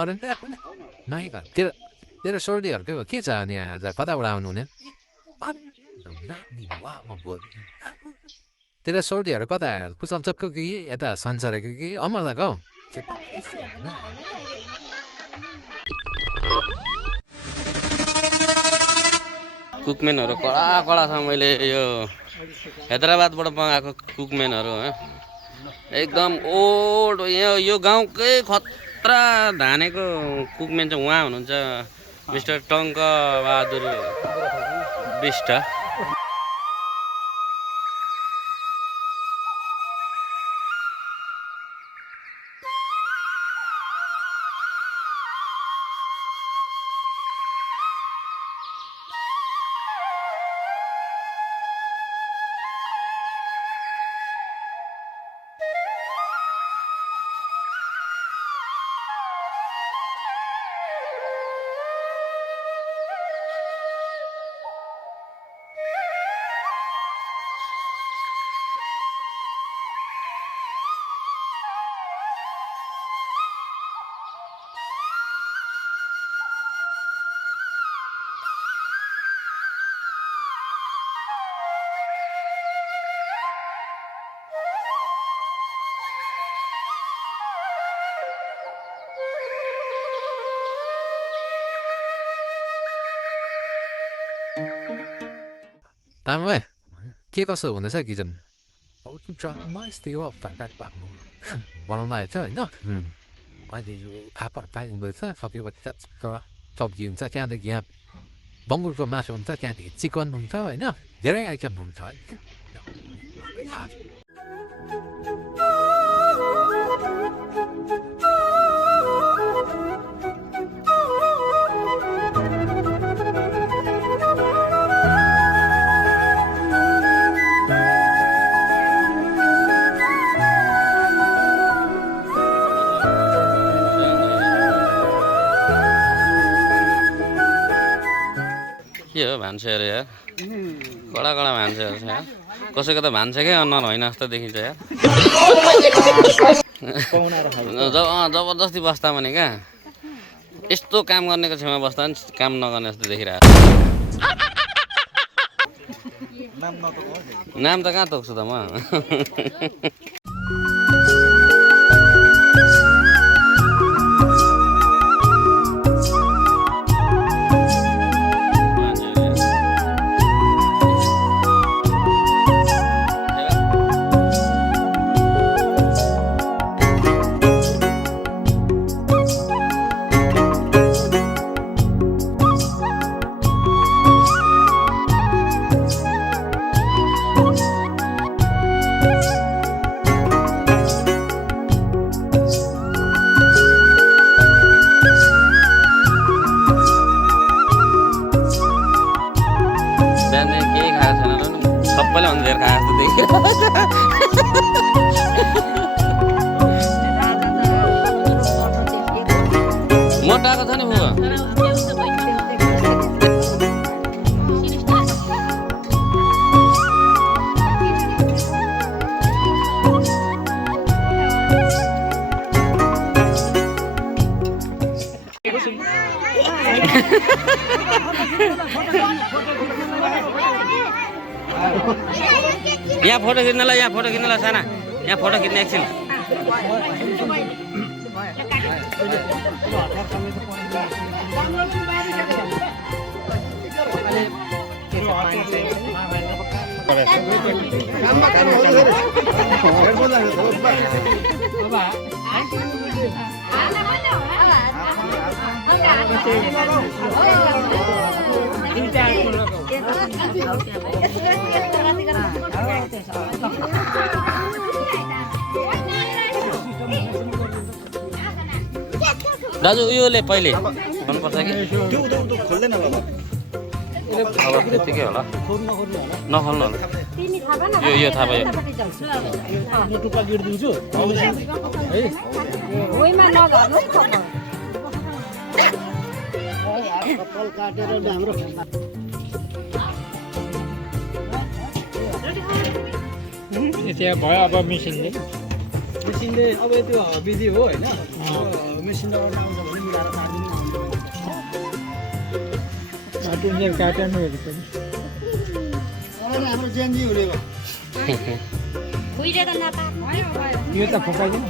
अरू नै तेरो सोर्दीहरूको के छ अनि आज कताबाट आउनु हुने तेरो सोर्दीहरू कता पुसलचपको कि यता संसारको कि अमरदाको कुकमेनहरू कडा कडा छ मैले यो हैदराबादबाट मगाएको कुकमेनहरू एकदम ओल्ड यो गाउँकै खतरा धानेको कुकमेन चाहिँ उहाँ हुनुहुन्छ मिस्टर टङ्कबहादुर बिष्ट तामा के कसो हुँदैछ किचन बनाउन आएछ होइन अहिले यो फापर पाइँदैछ सकेपछि सब्जी हुन्छ त्यहाँदेखि यहाँ बङ्गुरको मासु हुन्छ त्यहाँदेखि चिकन हुन्छ होइन धेरै आइटम हुन्छ है के हो भान्सेहरू यार कडा कडा भान्सेहरू छ यार कसैको त भान्सेकै अनुहार होइन जस्तो देखिन्छ यार जबरजस्ती बस्दा भने क्या यस्तो काम गर्नेको छेउमा बस्दा पनि काम नगर्ने जस्तो देखिरहेको नाम त कहाँ तोक्छु त म सबैले अन्धेर खाए जस्तो देखिरहेको मोटाएको छ नि बुवा यहाँ फोटो खिच्नलाई साना यहाँ फोटो खिच्ने एकछिन दाजु उयोले पहिले भन्नुपर्छ कि खोल्दैन होला अब त्यतिकै होला नखोल्नु होला यो थाहा भयो टुक्रा गिट दिन्छु है ओइमा नगर्नु कपाल काटेर हाम्रो त्यहाँ भयो अब मेसिनले अब त्यो विधि हो होइन मेसिनबाट आउँछ भने कार्टुनियर काट्नु हेरेको हाम्रो जेनजी हुने भयो खुइरे त नपार्नु यो त फकाइदिनु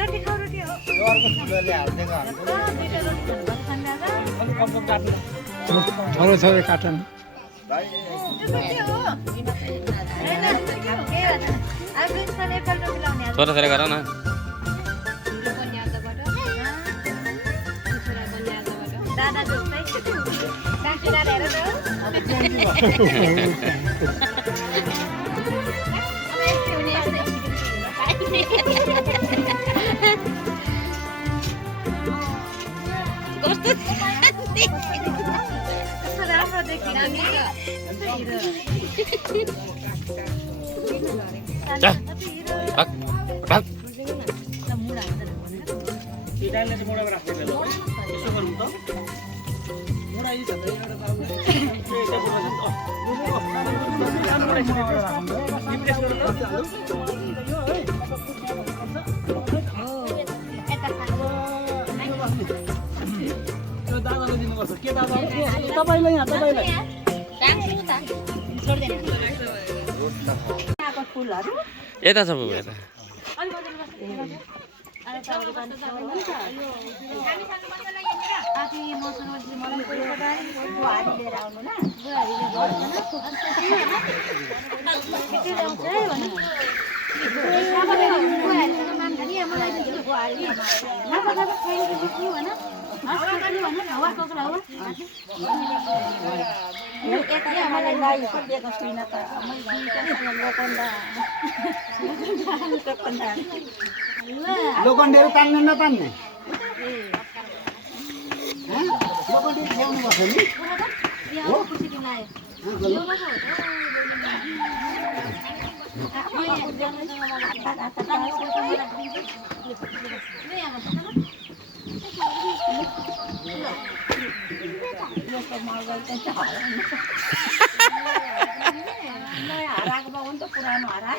रोटी खाऊ रोटी हो अर्को ठुलोले हालिदिएको छोरो छोरो काटन भाइ छोरा छोरा गर न दादा जस्तै काकीलाई हेर न कस्तो राम्रो जा भाग भाग इटाले चाहिँ मोडामा राख्दैन यसो गरौँ त मोडा यी छ त दादाले दिनुपर्छ के दादा तपाईँलाई यहाँ तपाईँलाई यता छ बुबा यता लोखण्डेहरू तान्ने नतान्ने लोखण्डेहरू ल्याउनु पर्छ नि हराएको हो नि त पुरानो हरा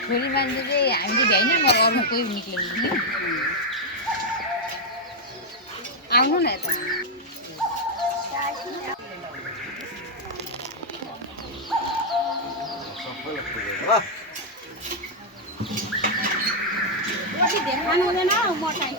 छोरी मान्छे चाहिँ हामीले भ्याइन म अरू कोही निक्लिनु आउनु न यता खानु हुँदैन मटाइ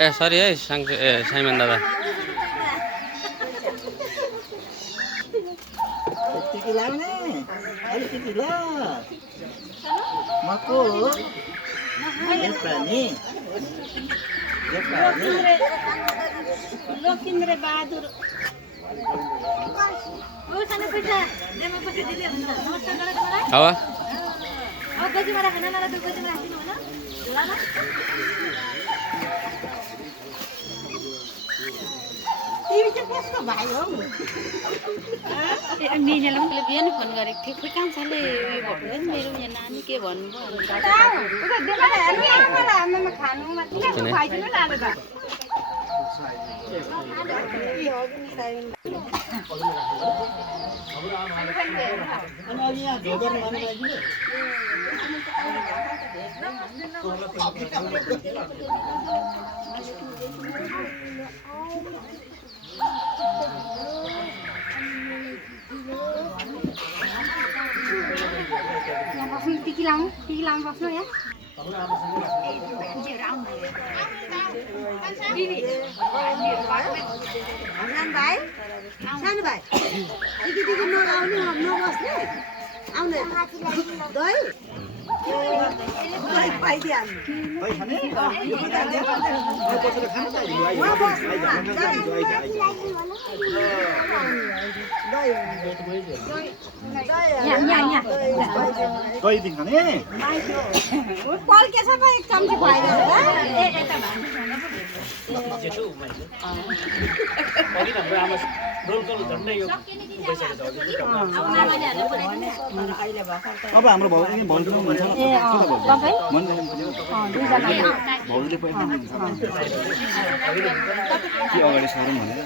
ए सरी है साइमन दादा यतिकै लाउने अलिकति ल मको लोकिन्द्र बहादुर हावा मिनालाई मैले बिहान फोन गरेको थिएँ खोइ कहाँ छ उयो भएको मेरो यहाँ नानी के टिकी लाउनु बस्नु यहाँ भाइ सानो भाइ टिकी नलाउने नबस्ने आउने दही भाइ खाने बसेर खानु त दही दिन खाने जेठो मान्छे अघि हाम्रो आमा रोलको झन्डै यो भइसकेको छ अब हाम्रो भाउजूले भन्छ भाउजूले पैसा के अगाडि सरौँ भनेर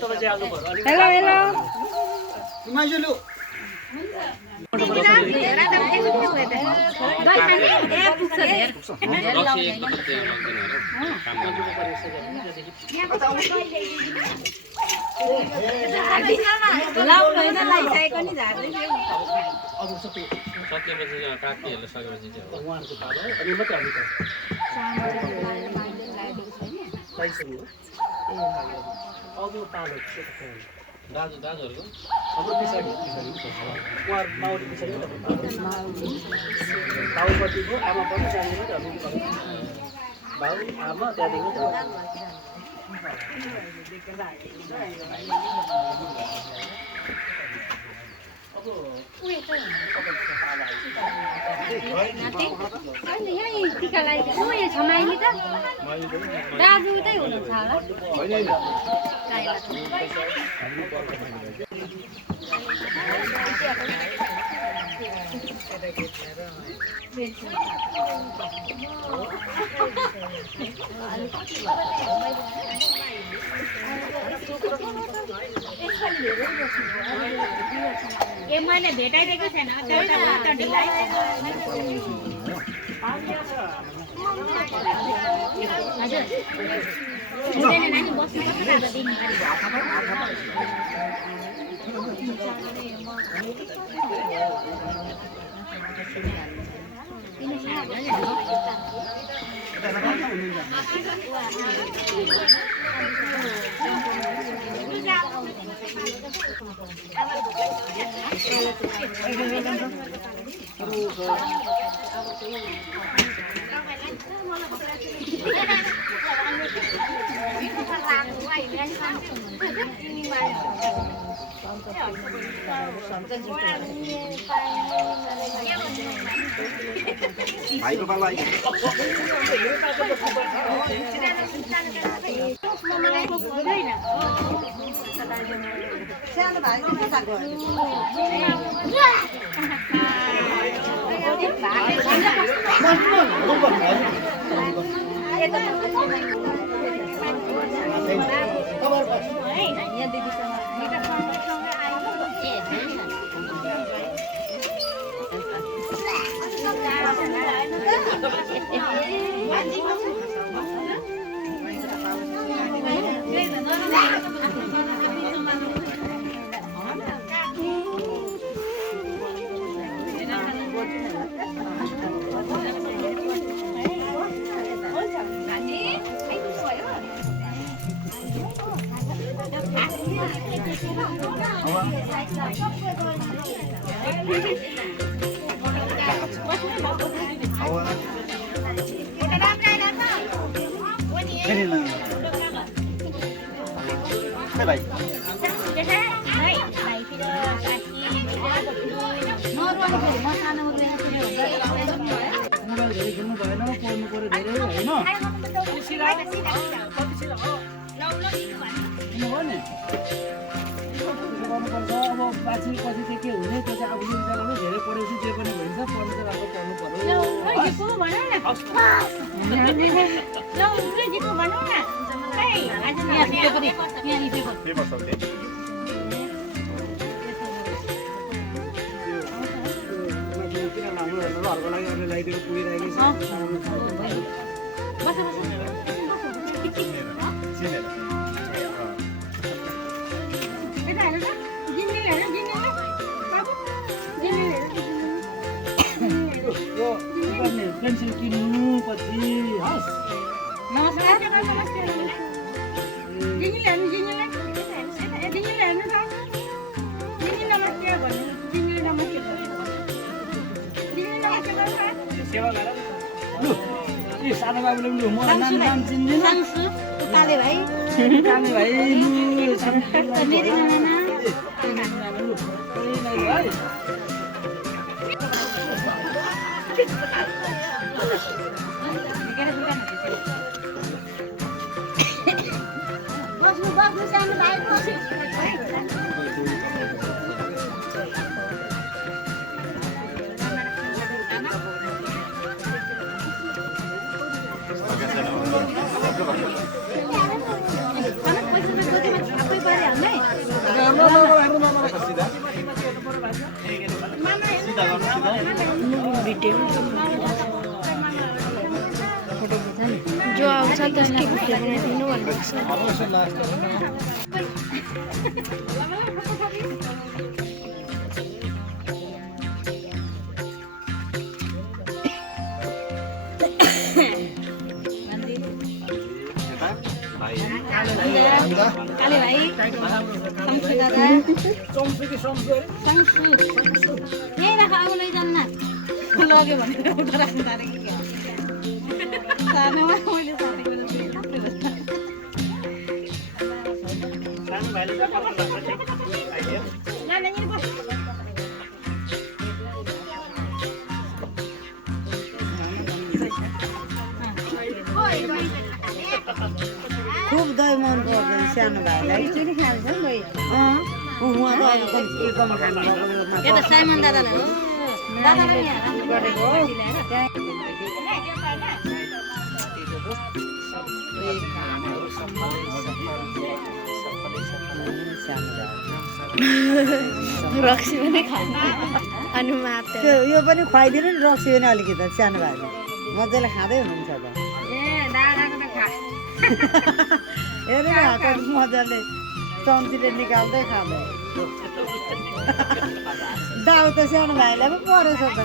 तपाईँ चाहिँ आउनु पर्यो हेलो हेलो माइजूलु सकेपछि काकीहरूले सकेपछि चाहिँ हो उहाँहरूको पालो अनि मात्रै आउनु अघि पालो दाजुहरूको हाम्रो पछाडि उहाँ माउली पछाडि बाउपट्टिको आमा पनि त्यहाँदेखि बाउ आमा त्यहाँदेखि यही टिका लगाएको उयो छ माइली त दाजु उतै हुनुहुन्छ होला मैले भेटाइदिएको छैन भाइको पालो आइ सानो भाइ पेन्सिल किन्नु पछि हस् नमस्कार नमस्कार जिङ्गिल हेर्नु जिङ्गिल हेर्नु त जिङ्गिल नमस्ते भन्नु जिङ्गिल नमस्ते भन्नु सानो बाबुले पनि लु म नाम चिन्दिनँ साङ्सु काले भाइ कामे भाइ लु मेरी नाना भाइ बस्नु बस्नु सानो भाइ बस्नु जो आउँछ त्यसकै भिडियो बनाइदिनु भन्नुहुन्छ काले भाइ साङ्सु दादा साङ्सु यही राख अब लैजान्न लग्यो भनेर उठो राख्नु तारे कि के सानोमा मैले साथीको सानो भाइले चाहिँ कस्तो लाग्छ खुब दही मन पर्दैन सानो भाइलाई एकचोटि खान्छ नि दही उहाँ त एकदम खानुभएको यो त साइमन दादाले हो दादाले यहाँ राम्रो गरेको हो रक्सी पनि खानु अनि मात्र त्यो यो पनि खुवाइदिनु नि रक्सी पनि अलिकति सानो भाइलाई मजाले खाँदै हुनुहुन्छ त ए दादाको त खा हेर्नु हात मजाले चम्चीले निकाल्दै खाँदै दाउ त सानो भाइलाई पो परेछ त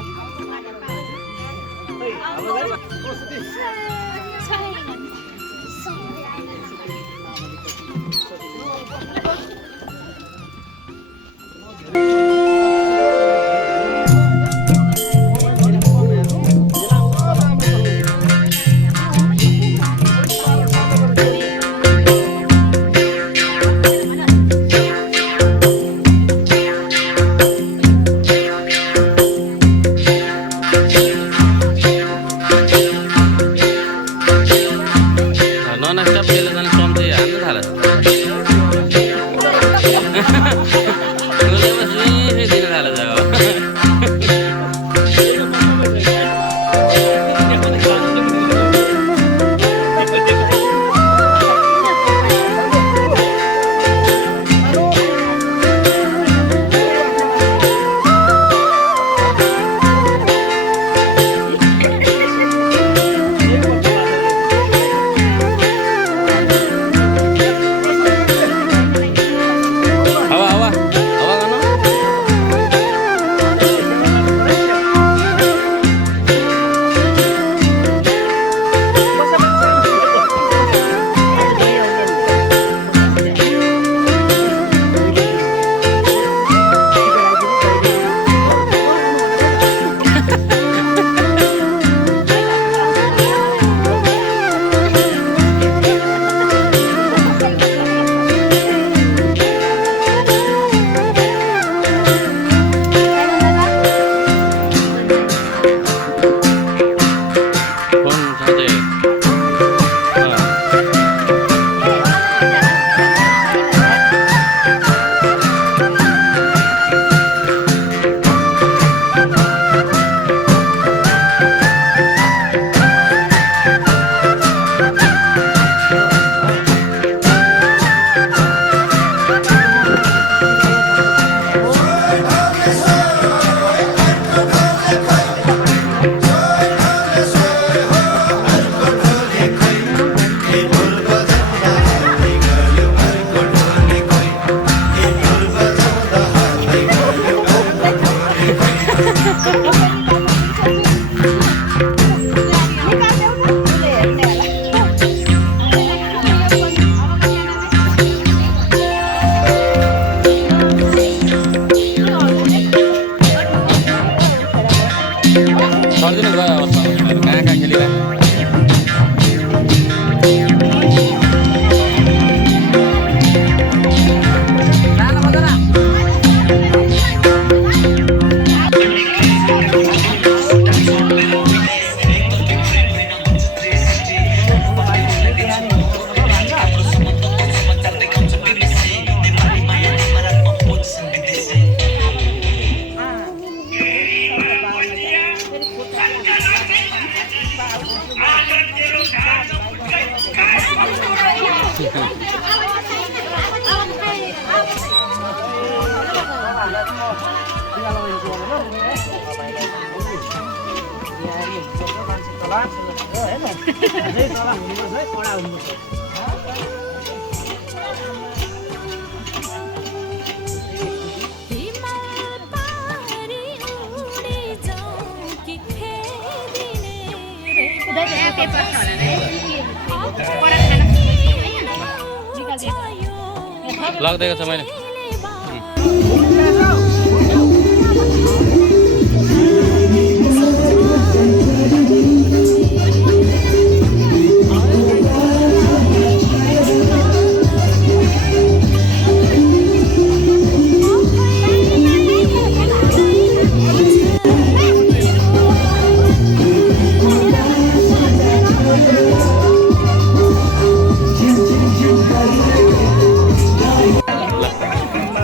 लगिदिएको छ मैले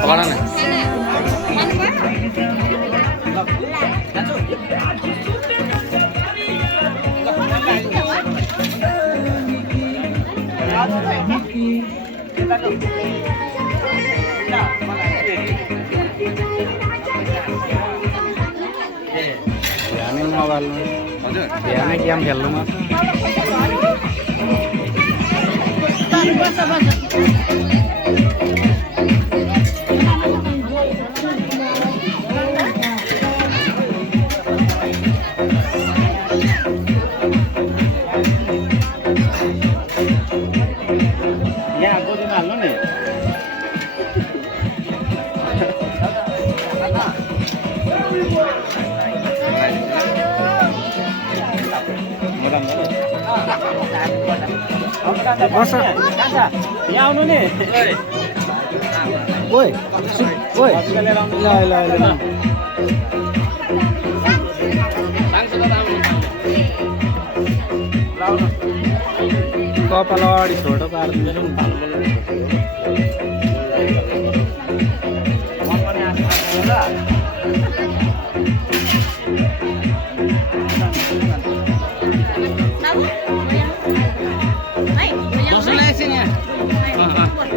पकड न बिहानै मोबाइल हजुर बिहानै गेम खेल्नुमा यहाँ गोलीमा हाल्नु नि यहाँ आउनु नि ओइ ओइ ल ल ल कपाल अगाडि छोटो पारिदिँदैन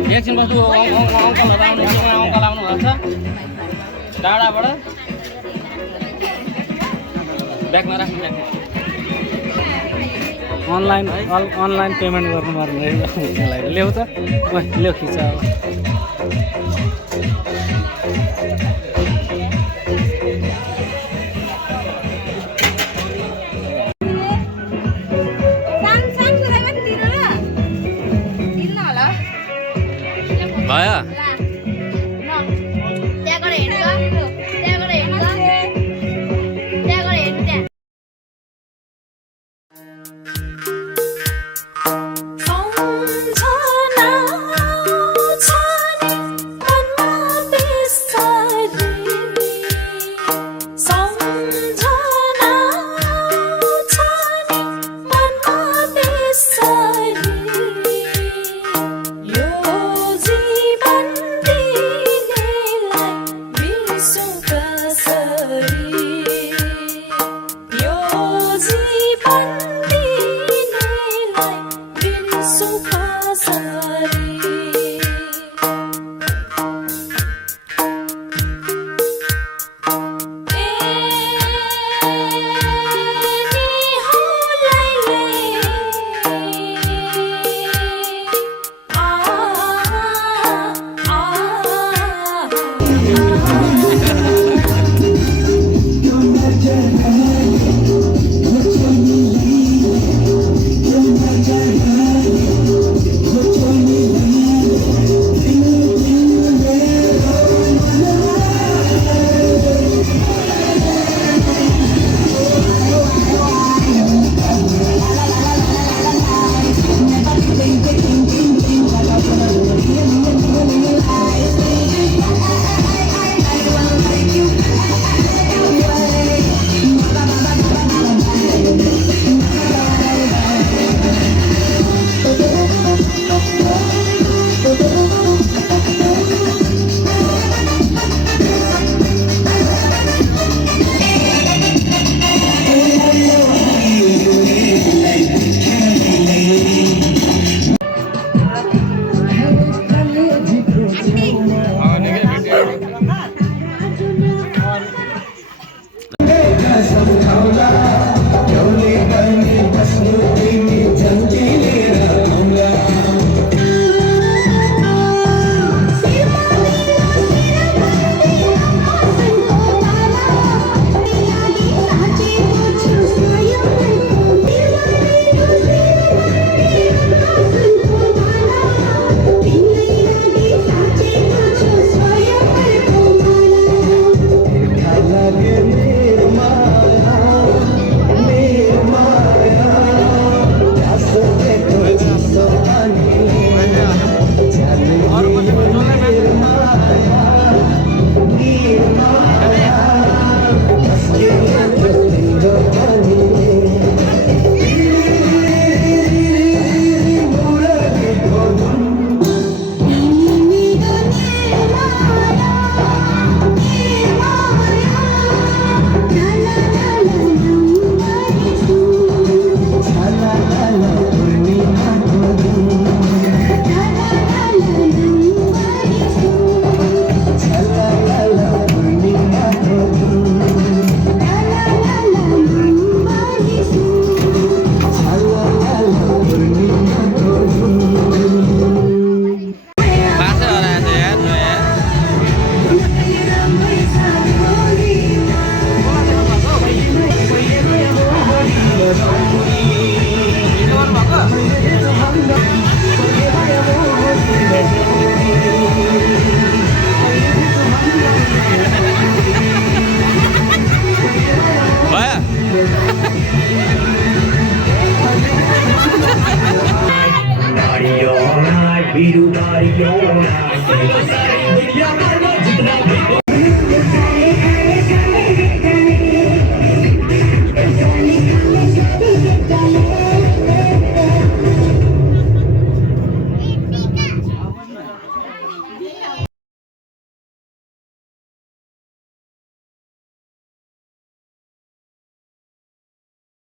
एकछिन बस्नु अङ्कल आउनुहुन्छ टाढाबाट ब्यागमा राख्नु अनलाइन पेमेन्ट गर्नुपर्ने ल्याउ त ल्याउ खिच भयो यो जीवन Biru Mariona,